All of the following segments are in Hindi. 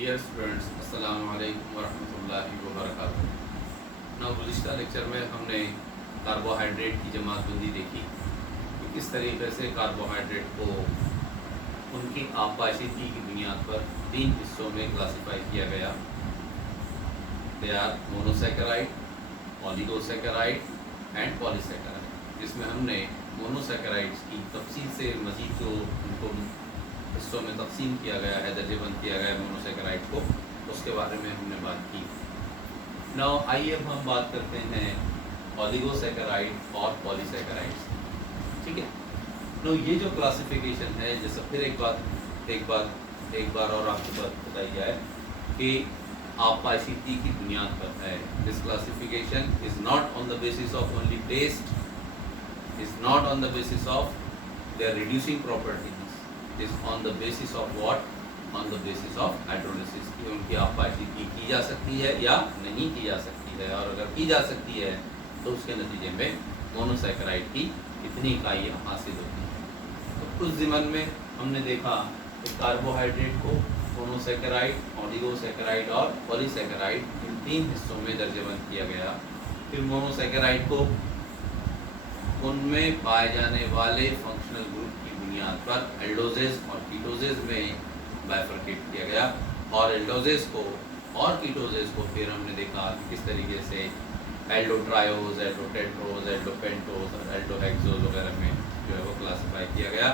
डियर स्टूडेंट्स, अस्सलाम वालेकुम वरहमतुल्लाहि वबरकातुहू। गुज़िश्ता लेक्चर में हमने कार्बोहाइड्रेट की जमातबंदी देखी कि किस तरीके से कार्बोहाइड्रेट को उनकी आपाशिदगी की बुनियाद पर तीन हिस्सों में क्लासिफाई किया गया। They are monosaccharide, oligosaccharide and polysaccharide, जिसमें हमने मोनोसेकेराइड्स की तफसील से मज़ीद जो उनको हिस्सों में तकसीम किया गया है, दर्जेबंद किया गया है मोनोसेकेराइड को, उसके बारे में हमने बात की। नाउ आइए अब हम बात करते हैं ऑलिगोसेकेराइड और पॉलीसेकेराइड्स। ठीक है। नो ये जो क्लासिफिकेशन है, जैसे फिर एक बार और आपको बात बताई जाए कि आपाशिदगी की बुनियाद पर है। This classification is not on the basis of only taste, is not on the basis of their reducing properties, is on the basis of what, on the basis of hydrolysis की उनकी आपाशिदगी की जा सकती है या नहीं की जा सकती है, और अगर की जा सकती है तो उसके नतीजे में मोनोसेकेराइड की कितनी इकाइयाँ हासिल होती हैं। तो उस ज़िमन में हमने देखा कि कार्बोहाइड्रेट को मोनोसेकेराइड, ऑलिगोसेकेराइड और पॉलीसेकेराइड इन तीन हिस्सों में दर्जेबंद किया गया। फिर मोनोसेकेराइड को उनमें पाए जाने वाले फंक्शनल ग्रुप की बुनियाद पर एल्डोजेज और कीटोजेज में बाइफरकेट किया गया, और एल्डोजेज को और कीटोजेज को फिर हमने देखा कि किस तरीके से एल्डोट्रायोज, एल्डोटेट्रोज, एल्डोपेंटोज और एल्डोहेक्सोज वगैरह में जो है वो क्लासिफाई किया गया,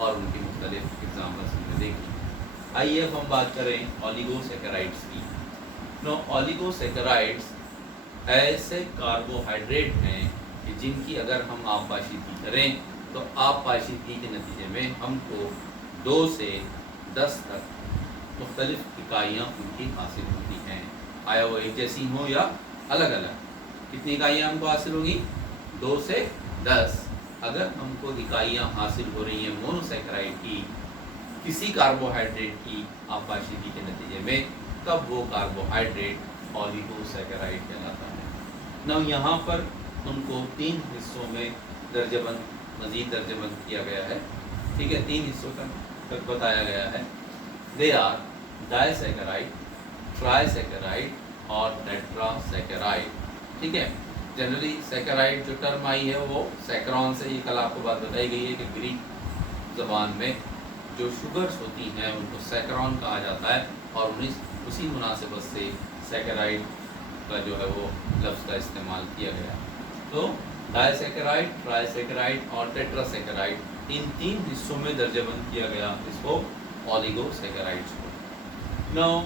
और उनकी मुख्तलिफ एग्जाम्पल्स हमने देखी। आइए अब हम बात करें ऑलिगोसेकेराइड्स की। नो, ऑलिगोसेकेराइड्स ऐसे कार्बोहाइड्रेट हैं कि जिनकी अगर हम आपाशिदगी करें तो आपाशिदगी के नतीजे में हमको 2 से 10 तक मुख्तलिफ इकाइयाँ उनकी हासिल होती हैं। आया वो एक जैसी हो या अलग अलग, कितनी इकाइयाँ हमको हासिल होगी? 2 से 10। अगर हमको इकाइयाँ हासिल हो रही हैं मोनोसेकेराइड की किसी कार्बोहाइड्रेट की आपाशिदगी के नतीजे में, तब वो कार्बोहाइड्रेट ऑलिगोसेकेराइड कहलाता है। ना यहाँ पर उनको 3 हिस्सों में मज़ीद दर्जबंद किया गया है। ठीक है, 3 हिस्सों तक बताया गया है। दे आर डाइसेकेराइड, ट्राइसेकेराइड और टेट्रासेकेराइड। ठीक है। जनरली सेकेराइड जो टर्म आई है वो सैकरॉन से, ये कल आपको बात बताई गई है कि ग्रीक ज़बान में जो शुगर्स होती हैं उनको सैकरॉन कहा जाता है, और उसी मुनासिबत से सेकेराइड का जो है वो लफ्ज़ का इस्तेमाल किया गया। तो डाइसेकेराइड, ट्राइसेकेराइड और टेट्रासेकेराइड इन 3 हिस्सों में दर्जबंद किया गया इसको, ऑलिगोसेकेराइड्स को। नाउ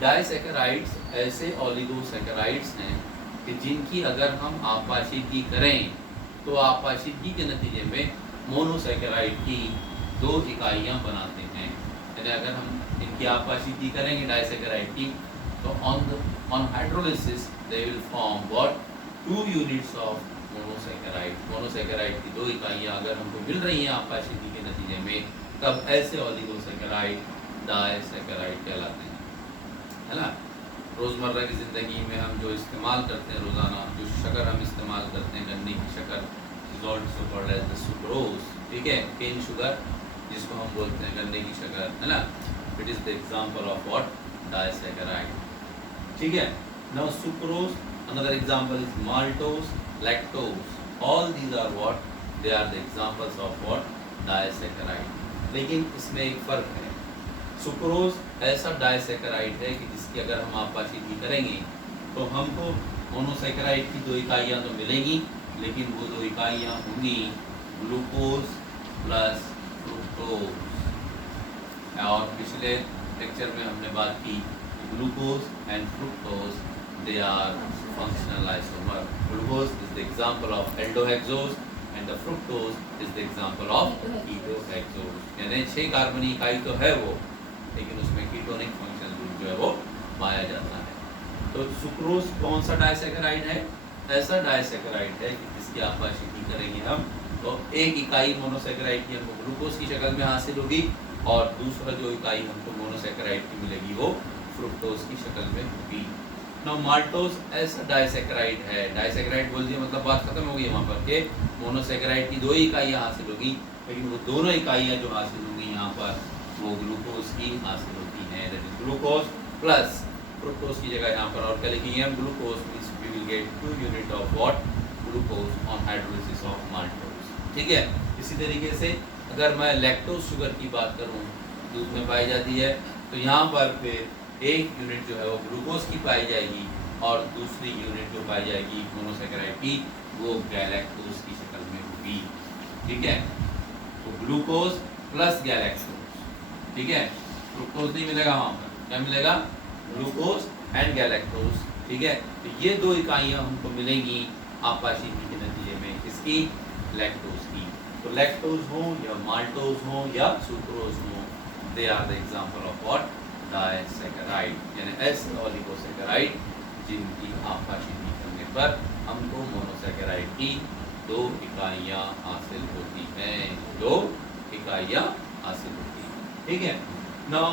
डाइसेकेराइड्स ऐसे ऑलिगोसेकेराइड्स हैं कि जिनकी अगर हम आपाशिदगी करें तो आपाशिदगी के नतीजे में मोनोसेकेराइड की 2 इकाइयाँ बनाते हैं। यानी अगर हम इनकी आपाशिदगी करेंगे डाइसेकेराइड की, तो on hydrolysis they will form what, 2 units of monosaccharide. Monosaccharide की 2 इकाइयाँ अगर हमको मिल रही हैं आपाशिदगी के नतीजे में, तब ऐसे ऑलिगोसेकेराइड डाइसेकेराइड कहलाते हैं, है ना। रोज़मर्रा की ज़िंदगी में हम जो इस्तेमाल करते हैं रोज़ाना, जो शक्कर हम इस्तेमाल करते हैं, गन्ने की शक्कर, सुक्रोज, ठीक है, केन शुगर जिसको हम बोलते हैं, गन्ने की शक्कर, है ना। It is the example of what, disaccharide. ठीक है। Now sucrose, another example is maltose, lactose, all these are what, they are the examples of what, disaccharide। लेकिन इसमें एक फ़र्क है। सुक्रोज ऐसा डाइसेकेराइड है कि जिसकी अगर हम आपाशिदगी करेंगे तो हमको मोनोसेकेराइड की 2 इकाइयाँ तो मिलेंगी, लेकिन वो 2 इकाइयाँ होंगी ग्लूकोज प्लस फ्रुक्टोज। और पिछले लेक्चर में हमने बात की glucose and fructose, they are functional isomer. Glucose is the example of aldohexose and the fructose is the example of ketohexose। यानी 6 कार्बनी इकाई तो है वो, लेकिन उसमें कीटोनिक फंक्शनल ग्रुप जो है वो पाया जाता है। तो सुक्रोज कौन सा डाइसेकेराइड है? ऐसा डाइसेकेराइड है कि जिसकी आपाशिदगी करेंगे हम तो 1 इकाई मोनोसेकेराइड की हमको ग्लूकोज की शक्ल में हासिल होगी, और दूसरा जो इकाई हमको मोनोसेकेराइड की मिलेगी वो फ्रुक्टोज की शक्ल में होगी। नाउ माल्टोज ऐसा डाइसेकेराइड है, डाइसेकेराइड बोल दिया मतलब बात खत्म हो गई वहाँ पर के मोनोसेकेराइड की 2 इकाइयाँ हासिल होगी, लेकिन वो दोनों इकाइयाँ जो हासिल होंगी यहाँ पर वो ग्लूकोज की हासिल होती हैं, that is glucose plus fructose की जगह यहाँ पर और क्या लिखेंगे हम, glucose means we will get 2 unit of what, glucose on hydrolysis of maltose. ठीक है, इसी तरीके से अगर मैं लैक्टोज शुगर की बात करूँ, दूध में पाई जाती है, तो यहाँ पर फिर एक यूनिट जो है वो ग्लूकोज की पाई जाएगी और दूसरी यूनिट जो पाई जाएगी मोनोसैकेराइड की, वो गैलेक्टोज की शक्ल में होगी। ठीक है, तो ग्लूकोज प्लस गैलेक्टोज। ठीक है, फ्रुक्टोज नहीं मिलेगा वहाँ पर, क्या मिलेगा, ग्लूकोज एंड गैलेक्टोज। ठीक है, तो ये दो इकाइयाँ हमको मिलेंगी आपाशिकी के नतीजे में, इसकी, लैक्टोज की। तो लैक्टोज हो या माल्टोज हो या सुक्रोज हो, they are the example of what, disaccharide, यानी ऐसे ओलिगोसैकेराइड जिनकी आपाशिकी करने पर हमको मोनोसैकेराइड की दो इकाइयाँ हासिल होती हैं, दो इकाइयाँ हासिल होती हैं। ठीक है, नाउ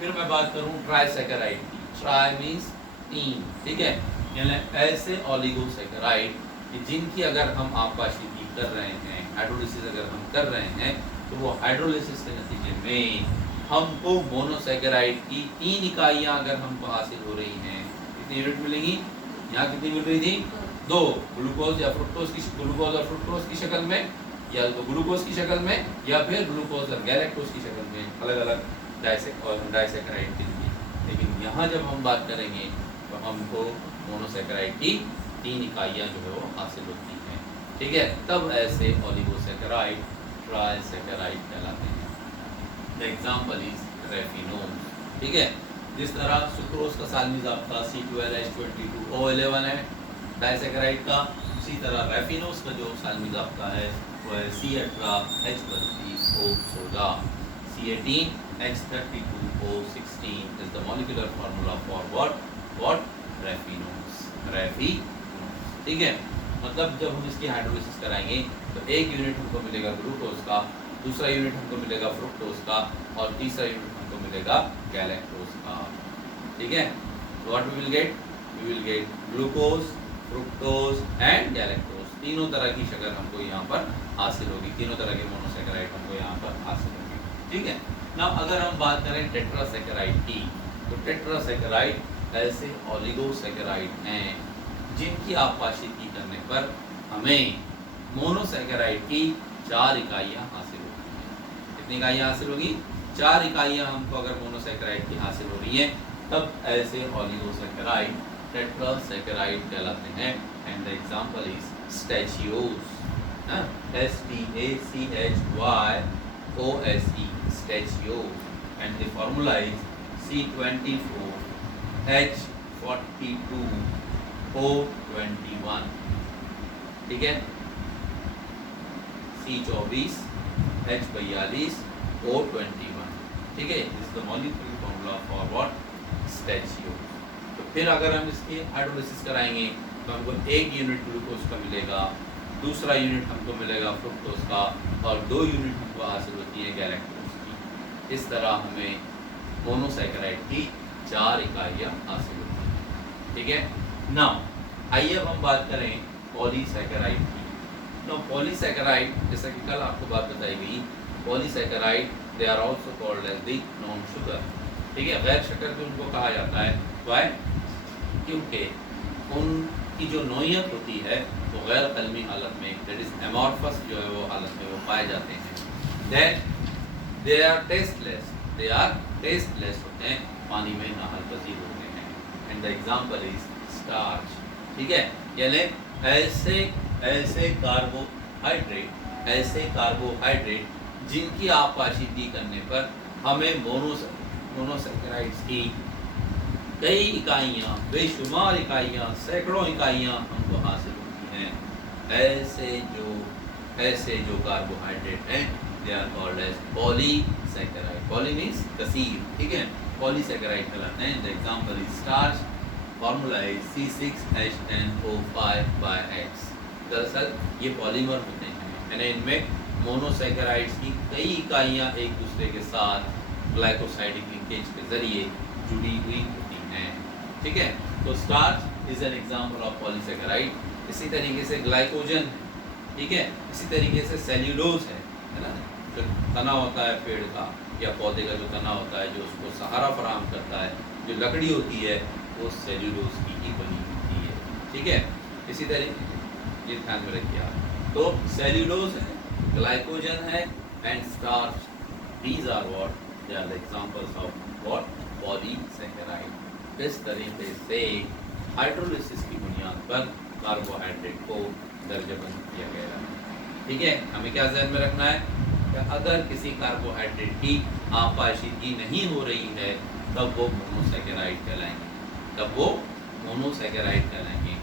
फिर मैं बात करूँ ट्राइसैकेराइड की। ट्राई मीन्स तीन। ठीक है, यानी ऐसे ओलिगोसैकेराइड कि जिनकी अगर हम आपाशिकी कर रहे हैं, हाइड्रोलिसिस अगर हम कर रहे हैं, तो वो हाइड्रोलिसिस के नतीजे में हमको मोनोसैकेराइड की तीन इकाइयाँ अगर हमको हासिल हो रही हैं, कितनी यूनिट मिलेंगी, यहाँ कितनी मिल रही थी, दो, ग्लूकोज या फ्रुक्टोज की, ग्लूकोज और फ्रुक्टोज की शक्ल में, या तो ग्लूकोज की शक्ल में या फिर ग्लूकोज और गैलेक्टोज की शक्ल में, अलग अलग डाइसैकेराइड के लिए। लेकिन यहाँ जब हम बात करेंगे तो हमको मोनोसैकेराइड की तीन इकाइयाँ जो है वो हासिल होती हैं। ठीक है, तब ऐसे ओलिगोसैकेराइड ट्राइसैकेराइड कहलाते हैं। The example is raffinose. ठीक है, जिस तरह सुक्रोज का सालमी ज़ाब्ता C12H22O11 है डाइसैकेराइड का, उसी तरह रेफिनोज का जो सालमी ज़ाब्ता है वो है C18H32O16। C18H32O16 is the molecular formula for what raffinose, raffinose. ठीक है, मतलब जब हम इसकी हाइड्रोलिसिस कराएंगे तो एक यूनिट हमको मिलेगा ग्लूकोज का, दूसरा यूनिट हमको मिलेगा फ्रुक्टोज का और तीसरा यूनिट हमको मिलेगा गैलेक्टोज का। ठीक है, what we will get, we will get glucose, fructose and galactose, तीनों तरह की शक्ल हमको यहाँ पर हासिल होगी, तीनों तरह के मोनोसैकेराइड हमको यहाँ पर हासिल होगी। ठीक है, ना अगर हम बात करें टेट्रासैकेराइड की, तो टेट्रासैकेराइड ऐसे ओलिगोसैकेराइड हैं जिनकी आपाशिकी करने पर हमें मोनोसैकेराइड की 4 इकाइयाँ हासिल होती हैं। कितनी इकाइयाँ हासिल होगी, 4 इकाइयाँ हमको अगर मोनोसैकेराइड की हासिल हो रही हैं, तब ऐसे ओलिगोसैकेराइड टेट्रासैकेराइड कहलाते हैं। And the example is stachyose, STACHYOSE, stachyose, and the formula is C24H42O21। ठीक है, C24H42O21। ठीक है, this is the molecular formula for what, stachyose. तो फिर अगर हम इसकी हाइड्रोलिसिस कराएंगे तो हमको एक यूनिट ग्लूकोज का मिलेगा, दूसरा यूनिट हमको मिलेगा फ्रुक्टोज का और 2 यूनिट हमको हासिल होती है गैलेक्टोज की। इस तरह हमें मोनोसैकेराइड की 4 इकाइयाँ हासिल होती हैं। ठीक है, नाउ आइए अब हम बात करें पॉलीसैकेराइड की। नाउ पॉलीसैकेराइड, जैसा कि कल आपको बात बताई गई, polysaccharide they are also called as the non sugar. ठीक है, गैर शक्कर भी उनको कहा जाता है, वाई, क्योंकि उनकी जो नोयत होती है वो गैर कलमी हालत में, दैट इज एमॉर्फस जो है वो हालत में वो पाए जाते हैं। That they are tasteless, they are tasteless होते हैं, पानी में नाहल पजीर होते हैं। And the example is starch. ठीक है, यानी ऐसे कार्बोहाइड्रेट जिनकी आपाशिकी करने पर हमें मोनोसैकेराइड्स की कई इकाइयाँ, बेशुमार इकाइयाँ, सैकड़ों इकाइयाँ हमको हासिल होती हैं। ऐसे जो कार्बोहाइड्रेट हैं they are called as polysaccharide. Poly means कसीर। ठीक है, पॉलीसैकेराइड कहलाते हैं। The example is starch, formula is C6H10O5/X। दरअसल ये पॉलीमर होते हैं, यानी इनमें मोनोसैकेराइड्स की कई इकाइयाँ एक दूसरे के साथ ग्लाइकोसाइडिक लिंकेज के जरिए जुड़ी हुई होती हैं। ठीक है, तो starch is an example of polysaccharide. इसी तरीके से ग्लाइकोजन है, ठीक है, इसी तरीके से सेल्यूलोज है ना, जो तना होता है पेड़ का, या पौधे का जो तना होता है, जो उसको सहारा फराहम करता है, जो लकड़ी होती है, वो सेल्यूलोज की बनी होती है। ठीक है, इसी तरह ये ध्यान में रखिए आप। तो सेल्यूलोज है, ग्लाइकोजन है and starch, these are what they are the examples of what polysaccharide. इस तरीके से हाइड्रोलिसिस की बुनियाद पर कार्बोहाइड्रेट को दर्जाबंद किया गया है। ठीक है, हमें क्या ध्यान में रखना है कि अगर किसी कार्बोहाइड्रेट की आपाशिदगी नहीं हो रही है तब वो मोनोसैकेराइड कहलाएंगे, तब वो मोनोसैकेराइड कहलाएंगे।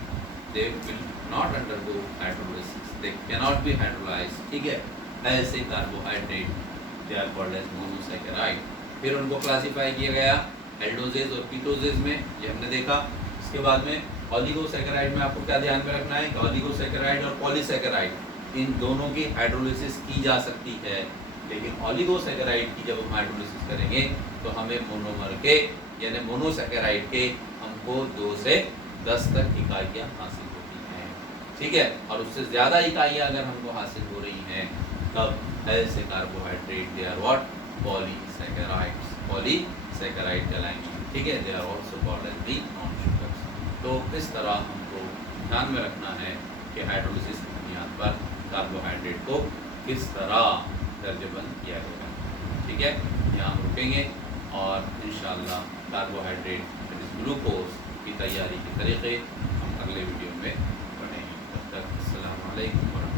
They will not undergo hydrolysis, they can not be hydrolysed. ठीक है, ऐसे carbohydrate they are called as monosaccharide. फिर उनको क्लासिफाई किया गया एल्डोजेज और कीटोजेज में, ये हमने देखा। इसके बाद में ऑलिगोसैकेराइड में आपको क्या ध्यान में रखना है कि ऑलिगोसैकेराइड और पॉलीसैकेराइड इन दोनों की हाइड्रोलिसिस की जा सकती है, लेकिन ऑलिगोसैकेराइड की जब हम हाइड्रोलिसिस करेंगे तो हमें मोनोमर के यानी मोनोसैकेराइड के हमको 2 से 10 तक इकाइयाँ हासिल होती हैं। ठीक है, और उससे ज़्यादा इकाइयाँ अगर हमको हासिल हो रही हैं तब ऐसे carbohydrate they are what polysaccharides, polysaccharide कहलाएंगे। ठीक है, they are also called as the non sugars. तो इस तरह हमको ध्यान में रखना है कि हाइड्रोलिसिस की बुनियाद पर कार्बोहाइड्रेट को किस तरह दर्जबंद किया गया। ठीक है, यहाँ हम रुकेंगे और इंशाअल्लाह कार्बोहाइड्रेट ग्लूकोज की तैयारी के तरीके हम अगले वीडियो में पढ़ेंगे। तब तक अस्सलाम वालेकुम।